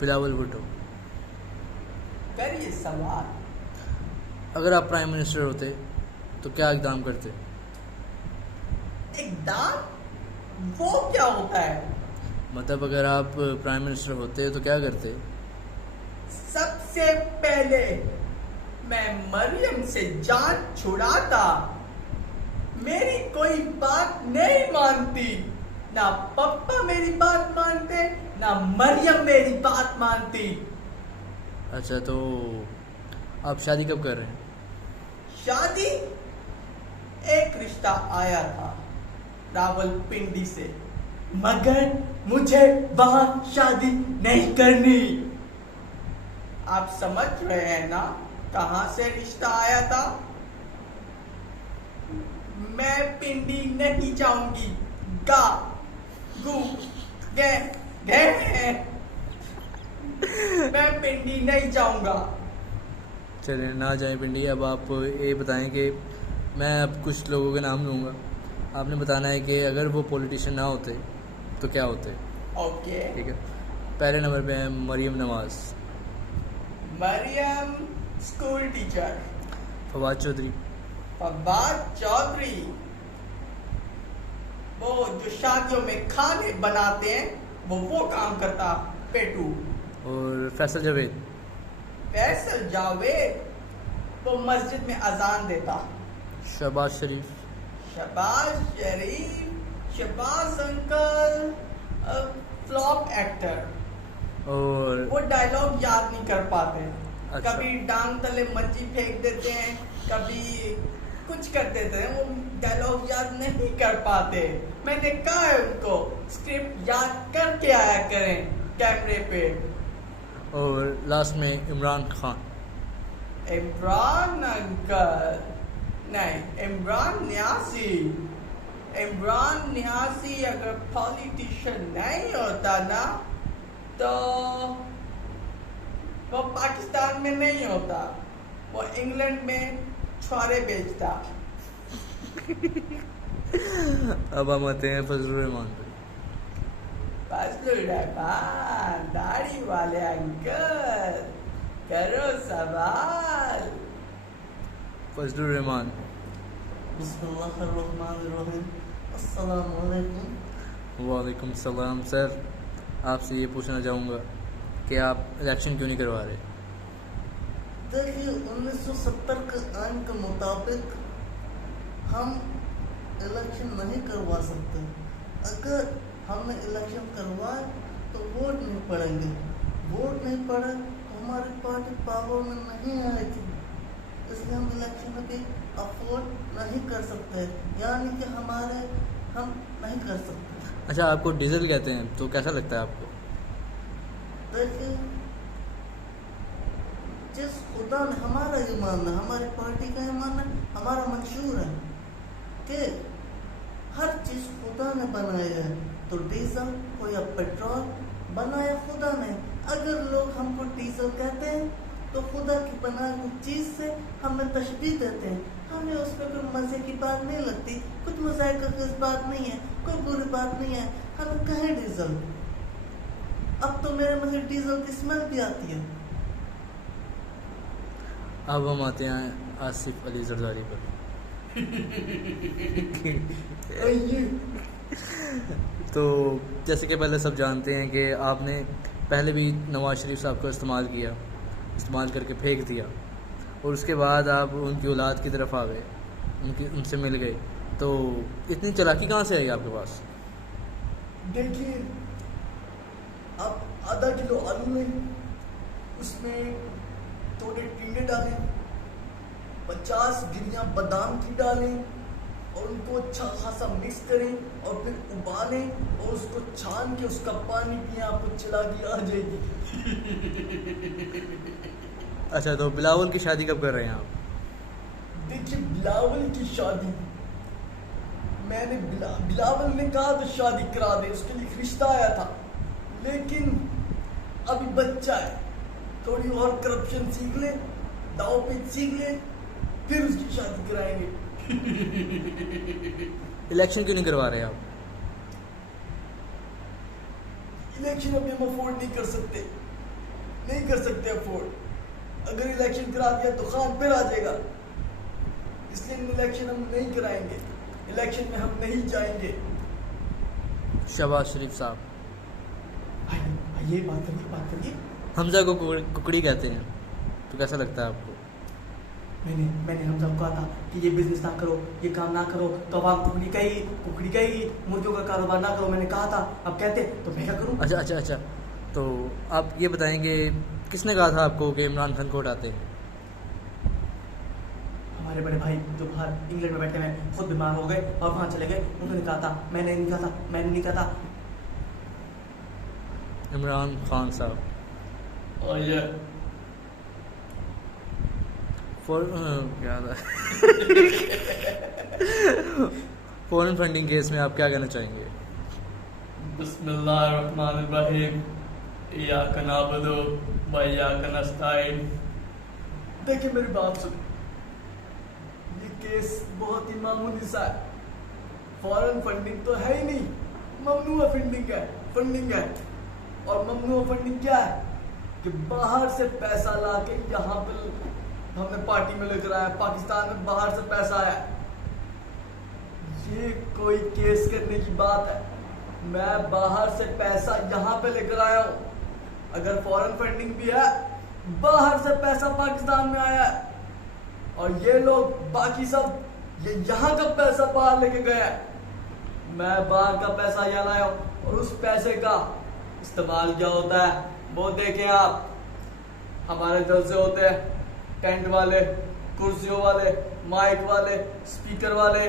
बिलावल भुट्टो। करिए सवाल। अगर आप प्राइम मिनिस्टर होते तो क्या इकदाम करते? एकदम वो क्या होता है? मतलब अगर आप प्राइम मिनिस्टर होते तो क्या करते? सबसे पहले मैं मरियम से जान छुड़ाता। मेरी कोई बात नहीं मानती, ना पप्पा मेरी बात मानते, ना मरियम मेरी बात मानती। अच्छा, तो आप शादी कब कर रहे हैं? शादी, एक रिश्ता आया था रावलपिंडी से, मगर मुझे वहां शादी नहीं करनी। आप समझ रहे हैं ना कहां से रिश्ता आया था? मैं पिंडी नहीं जाऊंगी। गा गु गे गे मैं पिंडी नहीं जाऊंगा। चलिए, ना जाए पिंडी। अब आप ये बताएं कि मैं अब कुछ लोगों के नाम लूँगा, आपने बताना है कि अगर वो पॉलिटिशियन ना होते तो क्या होते। ओके। ठीक है। पहले नंबर पे है मरियम नवाज। Maryam school teacher. फवाद चौधरी। फवाद चौधरी वो जो शादियों में खाने बनाते हैं, वो काम करता। पेटू। और फैसल जावेद। फैसल जावेद वो मस्जिद में अजान देता। शहबाज शरीफ। शहबाज शरीफ, शहबाज अंकल फ्लॉप एक्टर। और वो डायलॉग याद नहीं कर पाते। अच्छा। कभी डांग तले मंजी फेंक देते हैं, कभी कुछ कर देते हैं, वो डायलॉग याद नहीं कर पाते। मैंने कहा है उनको स्क्रिप्ट याद करके आया करें कैमरे पे। और लास्ट में इमरान खान। इमरान अंकल नहीं, इमरान न्यासी। इमरान न्यासी अगर पॉलिटिशियन नहीं होता ना तो वो पाकिस्तान में नहीं होता, वो इंग्लैंड में छुआरे बेचता। अब हम आते हैं फजलुर रहमान पे। फजलुर रहमान, दाढ़ी वाले अंकल, करो सवाल। फजलुर रहमान। बिस्मिल्लाहिर्रहमानिर्रहीम। अस्सलाम वालेकुम। वालेकुम सलाम। सर, आपसे ये पूछना चाहूँगा कि आप इलेक्शन क्यों नहीं करवा रहे? देखिए, 1970 के आइन के मुताबिक हम इलेक्शन नहीं करवा सकते। अगर हमने इलेक्शन करवाए तो वोट नहीं पड़ेंगे। वोट नहीं पड़े तो हमारी पार्टी पावर में नहीं आएगी, इसलिए हम इलेक्शन अभी अफोर्ड नहीं कर सकते, यानी कि हम नहीं कर सकते। अच्छा, आपको डीजल कहते हैं तो कैसा लगता है आपको? देखिए, जिस खुदा ने हमारा ईमान है, हमारी पार्टी का ईमान है, हमारा मंशूर है कि हर चीज खुदा ने बनाया है, तो डीजल हो या पेट्रोल बनाया खुदा ने। अगर लोग हमको डीजल कहते हैं तो खुदा की बनाई हुई चीज से हमें तशबीह देते हैं, हमें उस पर कोई मजे की बात नहीं लगती, कुछ मजाक की बात नहीं है, कोई बुरी बात नहीं है, हम कहें डीजल। अब तो मेरे मुझे डीजल की स्मेल भी आती है। अब हम आते हैं आसिफ अली जरदारी पर। तो जैसे कि पहले सब जानते हैं कि आपने पहले भी नवाज शरीफ साहब का इस्तेमाल करके फेंक दिया, और उसके बाद आप उनकी औलाद की तरफ आ गए, उनसे मिल गए, तो इतनी चालाकी कहाँ से आई आपके पास? देखिए, आप आधा किलो आलू लें, उसमें थोड़े टिंडे डालें, 50 गिरियां बादाम की डालें और उनको अच्छा खासा मिक्स करें और फिर उबालें और उसको छान के उसका पानी पिए, आपको चालाकी आ जाएगी। अच्छा, तो बिलावल की शादी कब कर रहे हैं आप? देखिए, बिलावल की शादी मैंने बिलावल ने कहा तो शादी करा दे, उसके लिए रिश्ता आया था, लेकिन अभी बच्चा है, थोड़ी और करप्शन सीख ले, दाव पेच सीख ले, फिर उसकी शादी कराएंगे। इलेक्शन क्यों नहीं करवा रहे आप? इलेक्शन अभी हम अफोर्ड नहीं कर सकते, नहीं कर सकते अफोर्ड। अगर इलेक्शन करा दिया तो खान फिर आ जाएगा, इसलिए इलेक्शन हम नहीं कराएंगे, इलेक्शन में हम नहीं जाएंगे। शहबाज शरीफ साहब, ये बात करिए। हमजा को कुकड़ी कहते हैं, तो कैसा लगता है आपको? मैंने हमजा को कहा था कि ये बिजनेस ना करो, ये काम ना करो, तो अब आप कुकड़ी का ही मुर्गियों का कारोबार ना करो, मैंने कहा था। अब कहते तो मैं क्या करूं? अच्छा, तो आप ये बताएंगे किसने कहा था आपको कि इमरान खान को हटाते हैं? हमारे बड़े भाई जो बाहर इंग्लैंड में बैठे हैं, खुद बीमार हो गए और वहां चले गए, उन्होंने कहा था, मैंने नहीं कहा था। इमरान खान साहब। और ये क्या था फॉरेन फंडिंग केस में आप क्या कहना चाहेंगे? बिस्मिल्लाहिर्रहमानिर्रहीम, इय्याका नअबुदु व इय्याका नस्तईन। देखिए मेरी बात सुन, ये केस बहुत ही मामूली सा है, फॉरेन फंडिंग तो है ही नहीं, ममनुआ फंडिंग है। और ममनुआ फंडिंग क्या है कि बाहर से पैसा लाके यहाँ पे हमने पार्टी में लेकर आया, पाकिस्तान में बाहर से पैसा आया। ये कोई केस करने की बात है? मैं बाहर से पैसा यहाँ पे लेकर आया हूँ। अगर फॉरेन फंडिंग भी है, बाहर से पैसा पाकिस्तान में आया है, और ये लोग बाकी सब ये यहाँ का पैसा बाहर लेके गए। मैं बाहर का पैसा यहाँ लाया हूँ, और उस पैसे का इस्तेमाल क्या होता है वो देखें आप। हमारे जलसे होते हैं, टेंट वाले, कुर्सियों वाले, माइक वाले, स्पीकर वाले,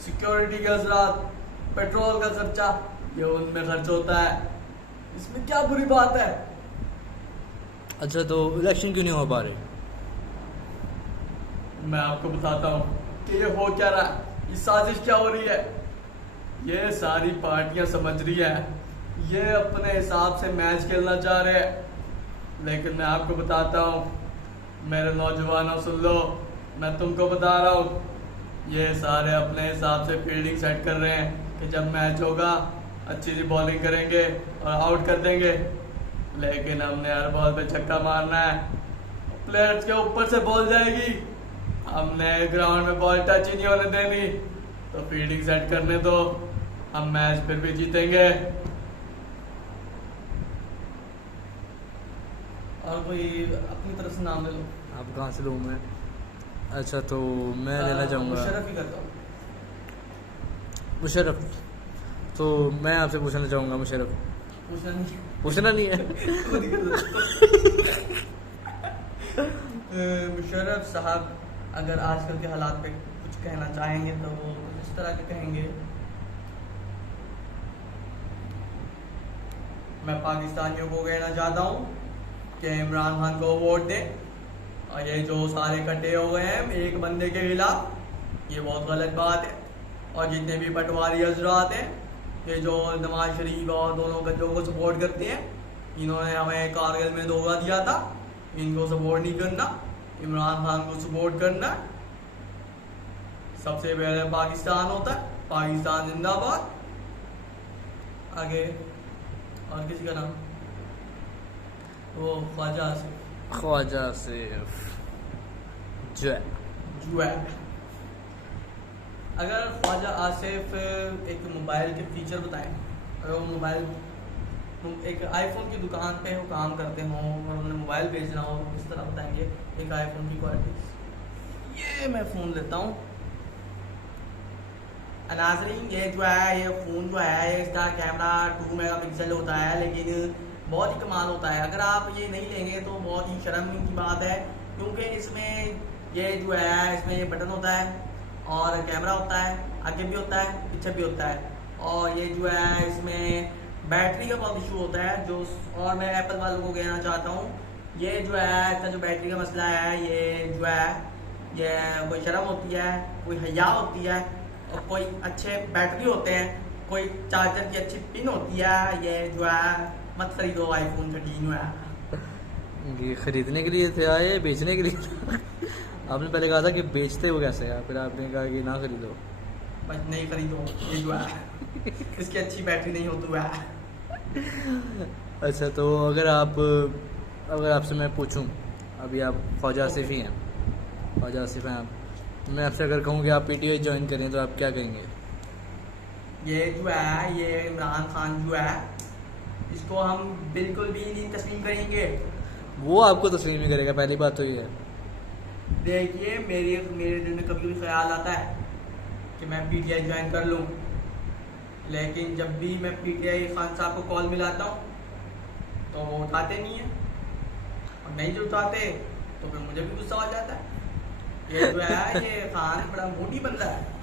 सिक्योरिटी के हजरात, पेट्रोल का खर्चा, ये उनमें खर्च होता है। इसमें क्या बुरी बात है? अच्छा, तो इलेक्शन क्यों नहीं हो पा रहे? मैं आपको बताता हूँ कि ये हो क्या रहा है, ये साजिश क्या हो रही है। ये सारी पार्टियां समझ रही है, ये अपने हिसाब से मैच खेलना चाह रहे हैं। लेकिन मैं आपको बताता हूँ, मेरे नौजवानों सुन लो, मैं तुमको बता रहा हूँ, ये सारे अपने हिसाब से फील्डिंग सेट कर रहे हैं कि जब मैच होगा अच्छी सी बॉलिंग करेंगे और आउट कर देंगे। लेकिन हमने हर बॉल पे छक्का मारना है, प्लेयर्स के ऊपर से बॉल जाएगी, हमने ग्राउंड में बॉल टच ही नहीं होने देनी। तो फील्डिंग सेट करने दो, हम मैच फिर भी जीतेंगे। और कोई अपनी तरफ से नाम ले लो। आप कहाँ से लूँ मैं? अच्छा, तो मैं लेना चाहूँगा मुशर्रफ ही करता हूँ। मुशर्रफ। तो मैं आपसे पूछना चाहूँगा, मुशर्रफ पूछना नहीं है मुशर्रफ साहब, अगर आजकल के हालात पे कुछ कहना चाहेंगे तो वो इस तरह के कहेंगे। मैं पाकिस्तानियों को कहना चाहता हूँ कि इमरान खान को वोट दें, और ये जो सारे इकट्ठे हो गए हैं एक बंदे के खिलाफ, ये बहुत गलत बात है। और जितने भी पटवारी हजरात हैं, ये जो नवाज शरीफ और दोनों गज्जों को सपोर्ट करते हैं, इन्होंने हमें कारगिल में धोखा दिया था, इनको सपोर्ट नहीं करना, इमरान खान को सपोर्ट करना। सबसे पहले पाकिस्तान होता है, पाकिस्तान जिंदाबाद। आगे और किसी का नाम? वो ख्वाजा आसिफ जो है। अगर ख्वाजा आसिफ एक मोबाइल के फीचर बताएं, अगर वो मोबाइल एक आईफोन की दुकान पे वो काम करते हों और उन्होंने मोबाइल बेचना हो, किस तरह बताएंगे एक आईफोन की क्वालिटी। ये मैं फ़ोन लेता हूँ नाज़रीन, ये जो है ये फ़ोन जो है इसका कैमरा 2 मेगापिक्सल होता है, लेकिन बहुत ही कमाल होता है। अगर आप ये नहीं लेंगे तो बहुत ही शर्म की बात है, क्योंकि इसमें ये जो है इसमें ये बटन होता है और कैमरा होता है, आगे भी होता है पीछे भी होता है, और ये जो है इसमें बैटरी का बहुत इशू होता है जो। और मैं एप्पल वालों को कहना चाहता हूँ, ये जो है इसका जो बैटरी का मसला है, ये जो है ये कोई शर्म होती है, कोई हया होती है, और कोई अच्छे बैटरी होते हैं, कोई चार्जर की अच्छी पिन होती है। ये जो है मत खरीदो आईफोन 13 जो है। ये खरीदने के लिए थे आए, बेचने के लिए आपने पहले कहा था कि बेचते हो कैसे है, फिर आपने कहा कि ना खरीदो। बस नहीं खरीदो, ये जो है इसकी अच्छी बैटरी नहीं होती है। अच्छा, तो अगर आप अगर आपसे मैं पूछूं, अभी आप ख्वाजा आसिफ ही हैं, ख्वाजा आसिफ हैं आप, मैं आपसे अगर कहूँ कि आप पीटीआई ज्वाइन करें तो आप क्या कहेंगे? ये जो है ये इमरान खान जो है इसको हम बिल्कुल भी नहीं तस्लीम करेंगे। वो आपको तस्लीम ही करेगा, पहली बात तो ये है। देखिए मेरे दिल में कभी भी ख्याल आता है कि मैं पीटीआई ज्वाइन कर लूँ, लेकिन जब भी मैं पीटीआई खान साहब को कॉल मिलाता हूँ तो वो उठाते नहीं है, और नहीं जो उठाते तो फिर मुझे भी गुस्सा आ जाता है। ये जो है ये खान बड़ा मोटी बंदा है।